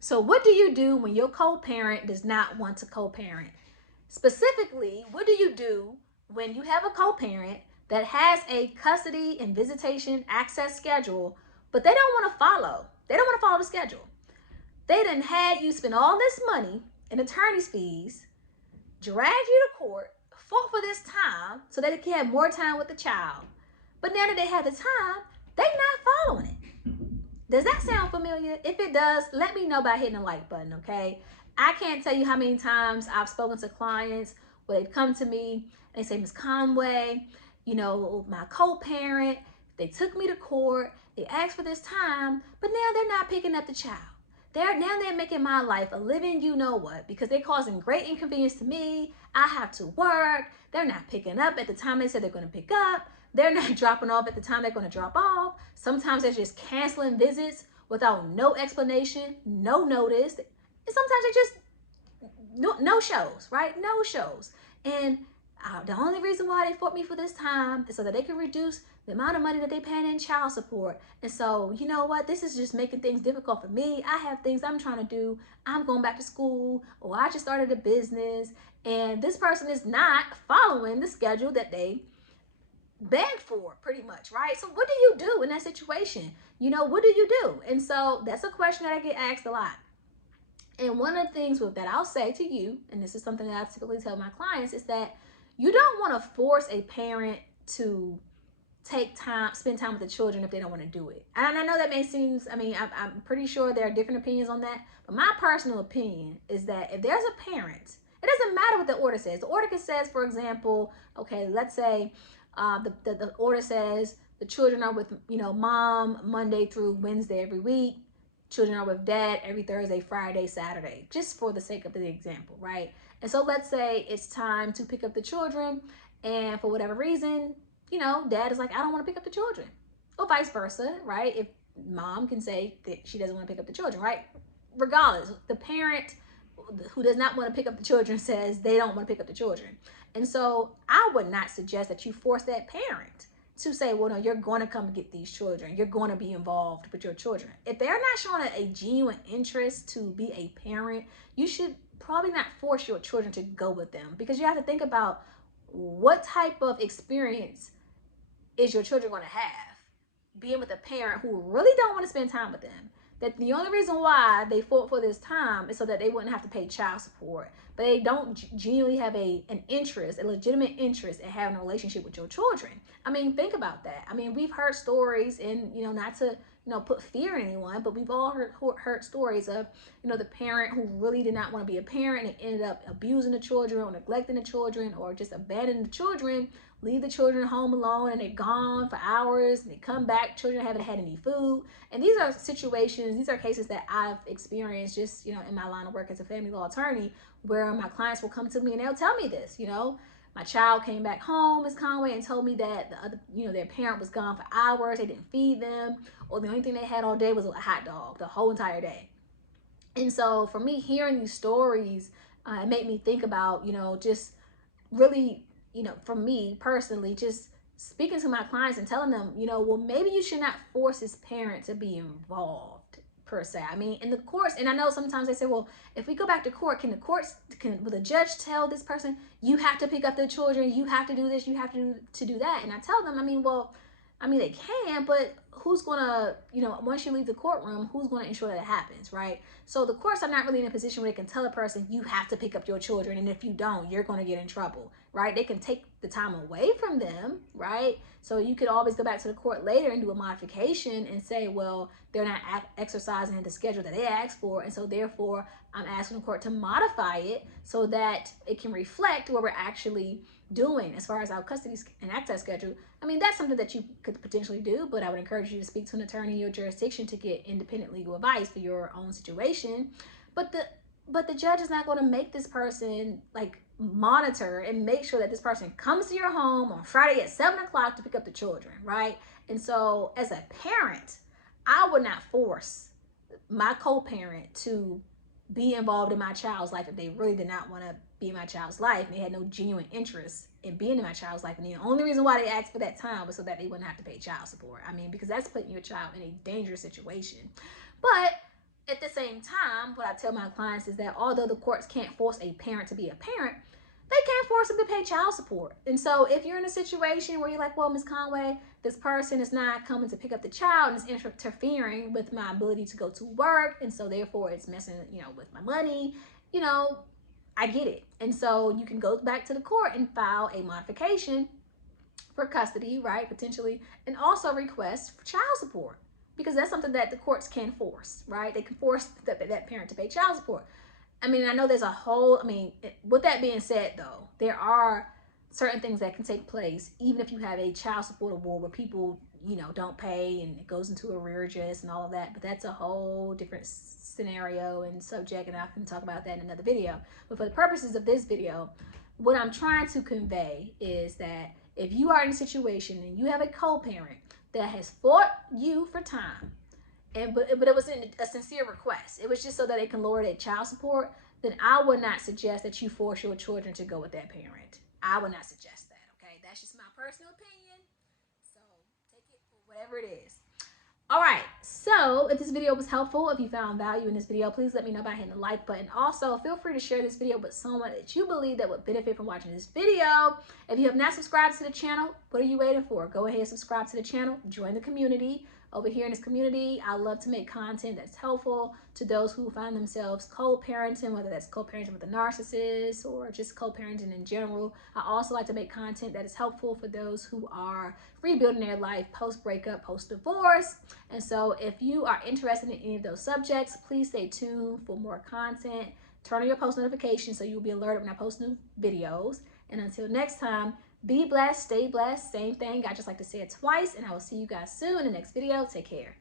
So what do you do when your co-parent does not want to co-parent? Specifically, what do you do when you have a co-parent that has a custody and visitation access schedule, but they don't want to follow? They don't want to follow the schedule. They done had you spend all this money in attorney's fees, dragged you to court, fought for this time so that they can have more time with the child. But now that they have the time, they not following it. Does that sound familiar? If it does, let me know by hitting the like button, okay? I can't tell you how many times I've spoken to clients where they've come to me and they say, Ms. Conway, my co-parent, they took me to court, they asked for this time, but now they're not picking up the child. They're making my life a living you know what, because they're causing great inconvenience to me. I have to work. They're not picking up at the time they said they're going to pick up. They're not dropping off at the time they're going to drop off. Sometimes they're just canceling visits without no explanation, no notice. And sometimes they're just no shows, right? No shows. And the only reason why they fought me for this time is so that they can reduce the amount of money that they pay in child support. And so, you know what? This is just making things difficult for me. I have things I'm trying to do. I'm going back to school, or I just started a business. And this person is not following the schedule that they begged for, pretty much, right? So what do you do in that situation? What do you do? And so that's a question that I get asked a lot. And one of the things that I'll say to you, and this is something that I typically tell my clients, is that you don't want to force a parent to spend time with the children if they don't want to do it. And I know that may seem, I'm pretty sure there are different opinions on that, but my personal opinion is that if there's a parent, it doesn't matter what the order says. The order says, for example, okay, let's say the order says the children are with, mom Monday through Wednesday every week. Children are with dad every Thursday, Friday, Saturday, just for the sake of the example, right? And so let's say it's time to pick up the children, and for whatever reason, dad is like, I don't want to pick up the children. Or vice versa, right? If mom can say that she doesn't want to pick up the children, right? Regardless, the parent who does not want to pick up the children says they don't want to pick up the children. And so I would not suggest that you force that parent to say, well, no, you're going to come get these children. You're going to be involved with your children. If they're not showing a genuine interest to be a parent, you should probably not force your children to go with them, because you have to think about what type of experience is your children going to have being with a parent who really don't want to spend time with them. That the only reason why they fought for this time is so that they wouldn't have to pay child support, but they don't genuinely have a legitimate interest in having a relationship with your children. Think about that. We've heard stories, and not to put fear in anyone, but we've all heard stories of the parent who really did not want to be a parent and ended up abusing the children or neglecting the children or just abandoning the children, leave the children home alone, and they're gone for hours, and they come back, children haven't had any food. And these are cases that I've experienced just in my line of work as a family law attorney, where my clients will come to me and they'll tell me this. My child came back home, Ms. Conway, and told me that their parent was gone for hours, they didn't feed them, or the only thing they had all day was a hot dog the whole entire day. And so for me, hearing these stories, it made me think about just really, for me personally, just speaking to my clients and telling them, well, maybe you should not force this parent to be involved per se. In the courts, and I know sometimes they say, well, if we go back to court, will the judge tell this person, you have to pick up the children, you have to do this, you have to do that? And I tell them, they can, but who's gonna, once you leave the courtroom, who's gonna ensure that it happens, right? So the courts are not really in a position where they can tell a person, you have to pick up your children, and if you don't, you're gonna get in trouble, right? They can take the time away from them, right? So you could always go back to the court later and do a modification and say, well, they're not exercising the schedule that they asked for, and so therefore I'm asking the court to modify it so that it can reflect what we're actually doing as far as our custody and access schedule. That's something that you could potentially do, but I would encourage you to speak to an attorney in your jurisdiction to get independent legal advice for your own situation. But the judge is not going to make this person monitor and make sure that this person comes to your home on Friday at 7 o'clock to pick up the children, right? And so as a parent, I would not force my co-parent to be involved in my child's life if they really did not want to be in my child's life and they had no genuine interest in being in my child's life. And the only reason why they asked for that time was so that they wouldn't have to pay child support. Because that's putting your child in a dangerous situation. But At the same time, what I tell my clients is that although the courts can't force a parent to be a parent, they can't force them to pay child support. And so if you're in a situation where you're like, well, Ms. Conway, this person is not coming to pick up the child and it's interfering with my ability to go to work, and so therefore it's messing, with my money, I get it. And so you can go back to the court and file a modification for custody, right, potentially, and also request for child support, because that's something that the courts can force, right? They can force that parent to pay child support. I mean, I know there's a whole, with that being said, though, there are certain things that can take place, even if you have a child support award where people, don't pay and it goes into arrearages and all of that. But that's a whole different scenario and subject, and I can talk about that in another video. But for the purposes of this video, what I'm trying to convey is that if you are in a situation and you have a co-parent that has fought you for time, but it was in a sincere request, it was just so that they can lower their child support, then I would not suggest that you force your children to go with that parent. I would not suggest that, okay? That's just my personal opinion, so take it for whatever it is. All right, so if this video was helpful, if you found value in this video, please let me know by hitting the like button. Also, feel free to share this video with someone that you believe that would benefit from watching this video. If you have not subscribed to the channel, what are you waiting for? Go ahead and subscribe to the channel, join the community. Over here in this community, I love to make content that's helpful to those who find themselves co-parenting, whether that's co-parenting with a narcissist or just co-parenting in general. I also like to make content that is helpful for those who are rebuilding their life post-breakup, post-divorce. And so if you are interested in any of those subjects, please stay tuned for more content. Turn on your post notifications so you'll be alerted when I post new videos. And until next time, be blessed, stay blessed, same thing. I just like to say it twice, and I will see you guys soon in the next video. Take care.